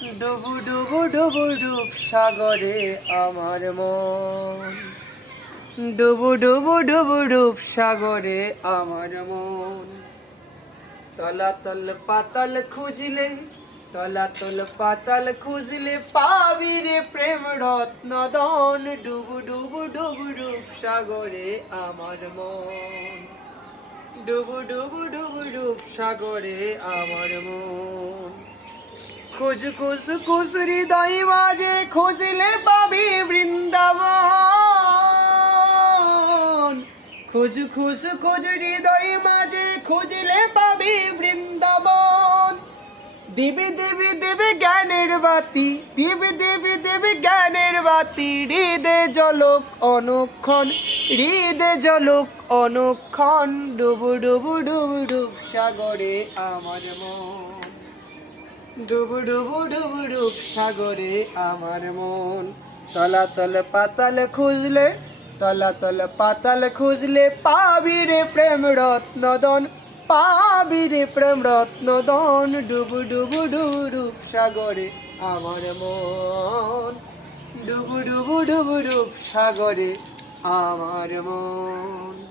ডুবু ডুবু ডুবু ডুব সাগরে আমার মন, ডুবু ডুবু ডুবু ডুব সাগরে আমার মন। তলাতল পাতাল খুঁজলে, তলাতল পাতাল খুঁজলে পাবি রে প্রেম রত্ন দন। ডুবু ডুবু ডুবু ডুব সাগরে আমার মন, ডুবু ডুবু ডুবু ডুব সাগরে আমার মন। খুঁজ খুঁজ খুঁজ হৃদয় মাঝে খুঁজলে পাবি বৃন্দাবন। খুঁজ খুঁজ খুঁজ হৃদয় মাঝে খুঁজলে পাবি বৃন্দাবন। দিবি দিবি দিবি জ্ঞানের বাতি, দিবি দিবি দিবি জ্ঞানের বাতি। হৃদে জলক অনুক্ষণ, হৃদে জলক অনুক্ষণ। ডুবু ডুবু ডুবু ডুব সাগরে আমার মন, ডুবু ডুবু ডুবু ডুব সাগরে আমার মন। তলাতল পাতাল খুঁজলে, তলাতল পাতাল খুঁজলে পাবি রে প্রেম রত্নদন, পাবি রে প্রেম রত্নদন। ডুবু ডুবু ডুবু ডুব সাগরে আমার মন, ডুবু ডুবু ডুবু ডুব সাগরে আমার মন।